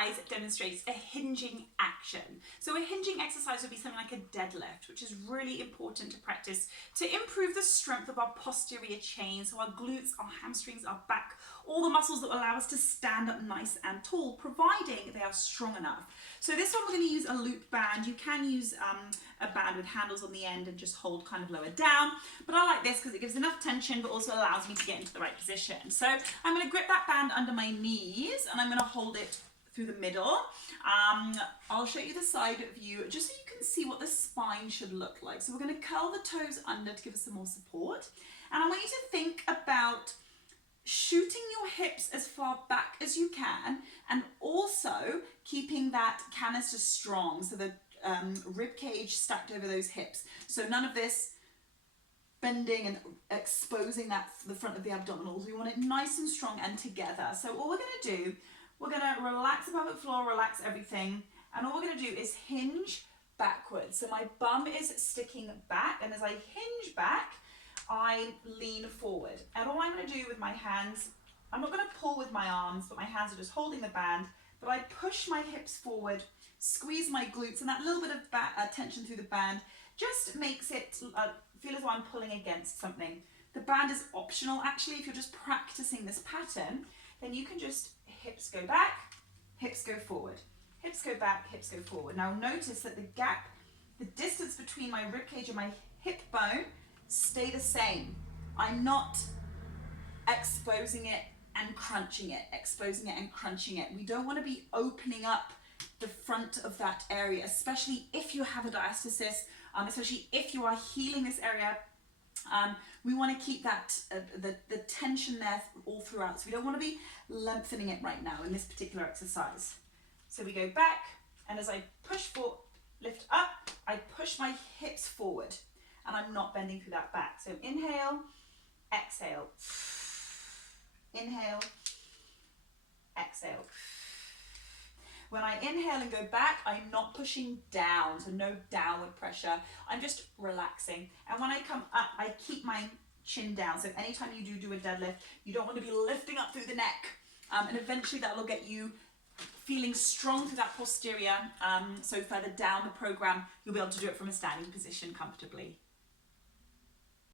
exercise demonstrates a hinging action. So a hinging exercise would be something like a deadlift, which is really important to practice to improve the strength of our posterior chain, so our glutes, our hamstrings, our back, all the muscles that will allow us to stand up nice and tall, providing they are strong enough. So this one we're going to use a loop band. You can use a band with handles on the end and just hold kind of lower down, but I like this because it gives enough tension but also allows me to get into the right position. So I'm going to grip that band under my knees and I'm going to hold it through the middle. I'll show you the side view just so you can see what the spine should look like. So we're going to curl the toes under to give us some more support, and I want you to think about shooting your hips as far back as you can and also keeping that canister strong, so the rib cage stacked over those hips. So none of this bending and exposing the front of the abdominals. We want it nice and strong and together. So all we're going to do, we're going to relax the pelvic floor, relax everything, and all we're going to do is hinge backwards. So my bum is sticking back, and as I hinge back, I lean forward. And all I'm going to do with my hands, I'm not going to pull with my arms, but my hands are just holding the band, but I push my hips forward, squeeze my glutes, and that little bit of tension through the band just makes it feel as though I'm pulling against something. The band is optional actually. If you're just practicing this pattern, then you can just hips go back, hips go forward, hips go back, hips go forward. Now notice that the gap, the distance between my ribcage and my hip bone stay the same. I'm not exposing it and crunching it, exposing it and crunching it. We don't want to be opening up the front of that area, especially if you have a diastasis, especially if you are healing this area. We want to keep that the tension there all throughout. So we don't want to be lengthening it right now in this particular exercise. So we go back, and as I push forward, lift up, I push my hips forward, and I'm not bending through that back. So inhale, exhale, inhale, exhale. When I inhale and go back, I'm not pushing down, so no downward pressure. I'm just relaxing. And when I come up, I keep my chin down. So anytime you do a deadlift, you don't want to be lifting up through the neck. And eventually that will get you feeling strong through that posterior. So further down the program, you'll be able to do it from a standing position comfortably.